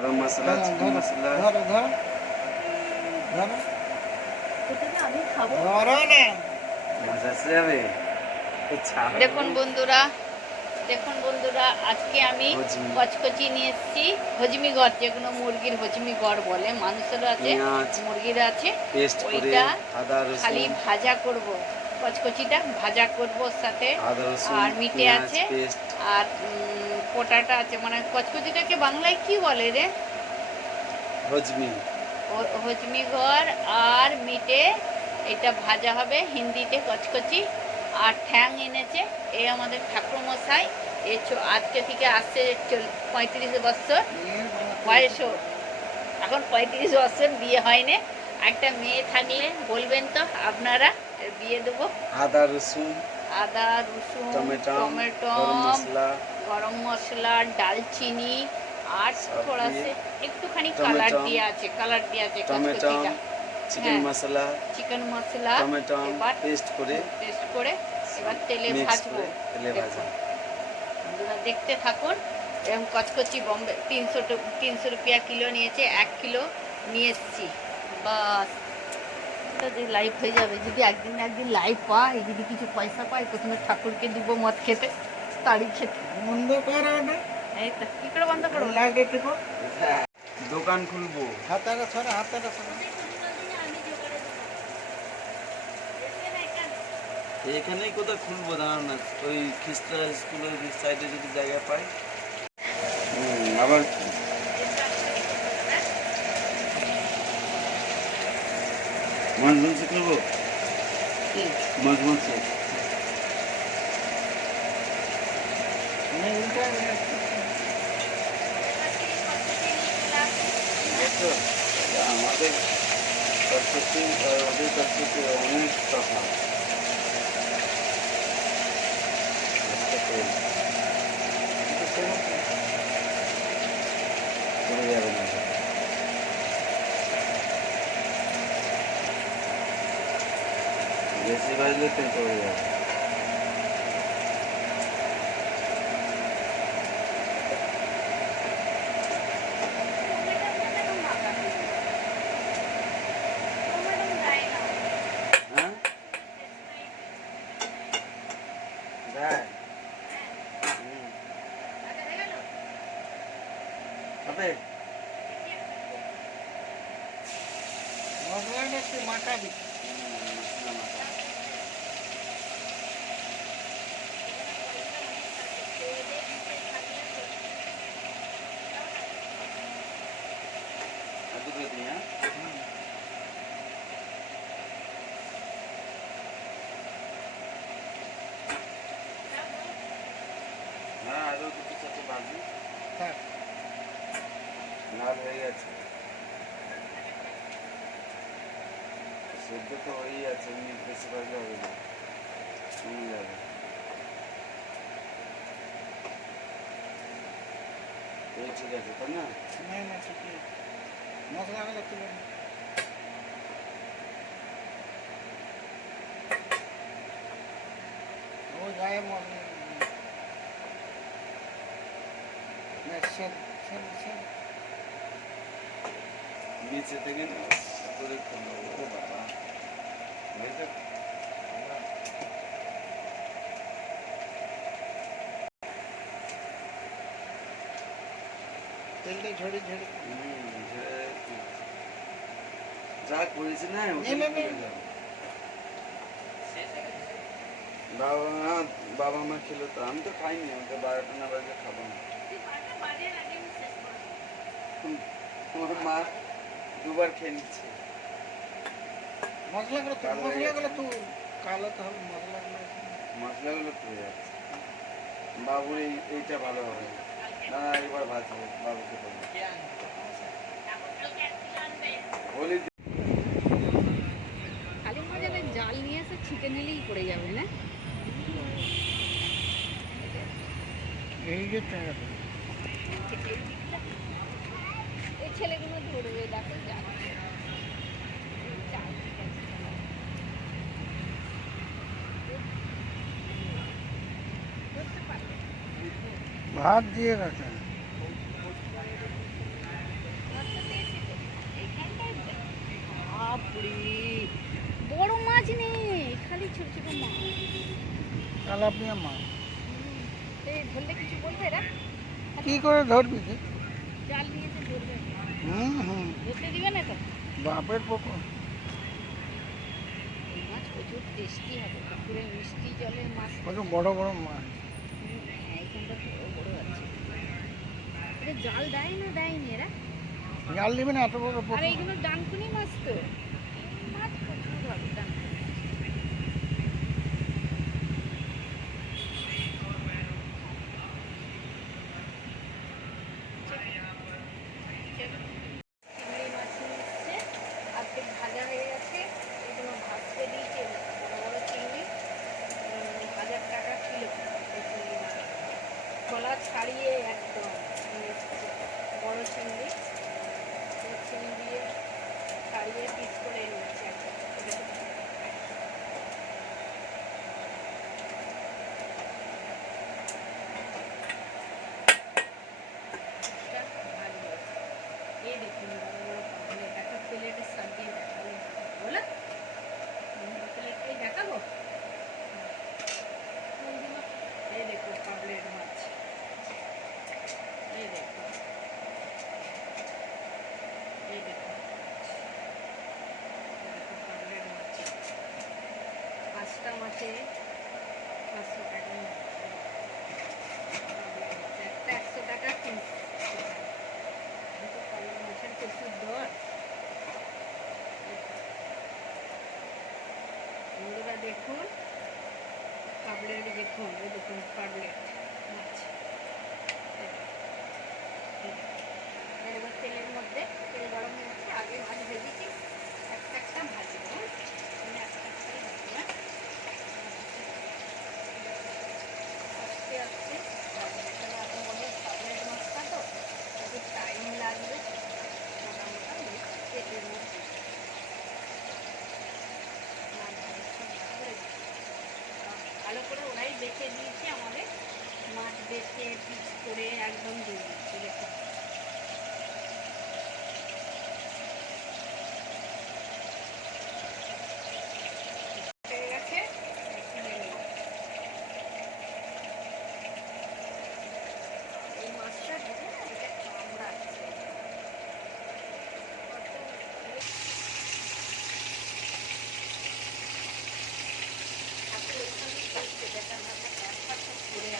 গরম মশলা, চিকেন মশলা। ধরো ধরো ধরো আমি খাবো। ধরো না মাছ আসতে যাবে। দেখুন বন্ধুরা, দেখুন বন্ধুরা, আজকে আমি হজমি। কচকচি নিয়ে এসেছি। হজমি গড়, যেগুলো মুরগির হজমি গড় বলে, মানুষেরও আছে, পেঁয়াজ মুরগির আছে। পেস্ট করে ওইটা আদা খালি রসুন, ভাজা করব, কচকচিটা ভাজা করব ওর সাথে। আদা রসুন আর মিটে পেঁয়াজ আছে, পেস্ট, আর পোটাটা আছে। মানে কচকচিটাকে বাংলায় কি বলে রে? হজমি। হজমি গড় আর মিটে, এটা ভাজা হবে, হিন্দিতে কচকচি। আর ঠ্যাং এনেছে এই আমাদের ঠাকুরমশাই। এ আজকে থেকে আসছে 35 বছর বয়স ওর। এখন 35 বছর, বিয়ে হয়নি। একটা মেয়ে থাকলে বলবেন তো আপনারা, বিয়ে দেবো। আদা রসুন, আদা রসুন, টমেটো, টমেটো, গরম মশলা, গরম মশলা, ডালচিনি, আর সব থোড়া দিয়ে, সে একটুখানি টমেটো, কালার দিয়ে আছে, কালার দিয়ে আছে টমেটো, কচকচিটা। চিকেন হ্যাঁ, মশলা, চিকেন মশলা টমেটো এবার পেস্ট করে পেস্ট করে এবার তেলে মিক্স ভাজবো। করে তেলে ভাজা। দেখুন বন্ধুরা, দেখতে থাকুন। এরকম কচকচি বম্বে 300 রুপিয়া কিলো নিয়েছে, 1 কিলো নিয়ে এসছি। বাস, যদি লাইভ হয়ে যাবে, যদি একদিন না একদিন লাইভ পাই, যদি কিছু পয়সা পাই, প্রথমে ঠাকুরকে দিব মদ খেতে, তাড়ি খেতে। বন্ধ করো না এই তো, কি করে বন্ধ করবো? লাগে টিপো দোকান খুলবো। হাতাটা ছড়া হাতাটা ছড়া এখানেই কোথাও খুলবো, দাঁড়ান না, ওই খিস্টা স্কুলের সাইডে যদি জায়গা পাই। আবার কি? মাছ মাংস করবো, মাছ মাংস। বুঝছো? আমাদের প্রত্যেকটি ওদের প্রত্যেকটি অনেক তফাৎ। করে যাবে না, বেশি বাজলে তেল পড়ে যাবে। হ্যাঁ দেয়। হবে মশলাটা একটু মাখাবি মশলা মাখা। আর দুটো দিই, হ্যাঁ হ্যাঁ, আরো দুটো সাথে ভাজি। থাক লাল হয়ে গেছে, সেদ্ধ তো হয়েই আছে, এমনি বেশি ভাজলে হবে না, কমে যাবে। এই ঠিক আছে, তাই না? না না ঠিকই মশলাগুলো তুলে নে। ও যায় মশলা না সেন সেন সেন নিচে থেকে করে খুলবো। ও বাবা, হয়েছে? তেলটা ঝরে ঝরে যা করেছে না, নে, নে, নে। বাবা মা খেলো তো, আমি তো খাইনি, আমি তো 12টা না বাজে খাবো না। তোমার মা দুবার খেয়ে নিচ্ছে। মশলাগুলো তো কালো হয়ে মশলাগুলো গেছে। তো কালো তো হবে মশলাগুলো মশলাগুলো তো হয়ে যাচ্ছে। বাবুর এইটা ভালো হবে না, এবার ভাজবো, বাবুকে বলবো। বলি খালি মজাদের জাল নিয়ে এসে ছিটে নিলেই পড়ে যাবে না? এই যে টাকা এই ছেলেগুলো ধরবে, দেখো জাল। ভাত দিয়ে রাখা বাপরে, বড় মাছ নেই, খালি ছোট ছোট মাছ। তেলাপিয়া মাছ এই ধরলে কিছু বলবে এরা? কি করে ধরবি তুই? জাল নিয়েছে ধরবে, হুম ধরতে দিবে না তো। বাপের পুকুর। এই মাছ প্রচুর টেস্টি হবে, পুকুরে মিষ্টি জলের মাছ। কত বড় বড় মাছ। এইখানটা তো বড় আছে। এটা জাল দেয় না দেয়নি এরা? জাল দিবি না, এত বড় আর পুকুর। এইগুলো ডানকুনি মাছ তো, এই মাছ প্রচুর হবে ডানকুনি। চিংড়ি মাছ নিয়ে এসছে, আজকে ভাজা হয়ে গেছে, এগুলো ভাজতে দিয়েছে। বড় বড় চিংড়ি, 1000 টাকা কিলো এই চিংড়ি মাছ, খোলা ছাড়িয়ে একদম নিয়ে এসছে। বড় চিংড়ি, চিংড়ি দিয়ে ছাড়িয়ে পিস করে নিয়েছে একদম ছোটো ছোটো। এই দেখুন বড় বড় পাবলেট, একটা প্লেটের সাজিয়ে দেখাবো বলে, প্লেটটাই দেখাবো। এই দেখো পাবলেট মাছ, এই দেখো, এই দেখো, পাবলেট মাছ। 5টা মাছে 500 টাকা, একটা 100 টাকা পিস। মাছের প্রচুর দর। বন্ধুরা দেখুন পাবলেট, দেখুন এই দেখুন পাবলেট মাছ। এবার তেলের মধ্যে, তেল গরম হয়ে গেছে, আগে মাছ ভেজেছি, একটা একটা ভাজবো। আমি একটা একটাই ভাজবো। আস্তে আস্তে ভাজবো, এত বড় পাবলেট মাছটা তো একটু টাইম লাগবে। মোটা মোটা তেলের মধ্যে ভালো করে ওরাই বেছে দিয়েছে, আমাদের মাছ বেছে পিস করে একদম দিয়ে দিচ্ছে। দেখুন হয়ে গেছে, তুলে নেব। এই মাছটা দেখে না, এটা কামড়াচ্ছে। করে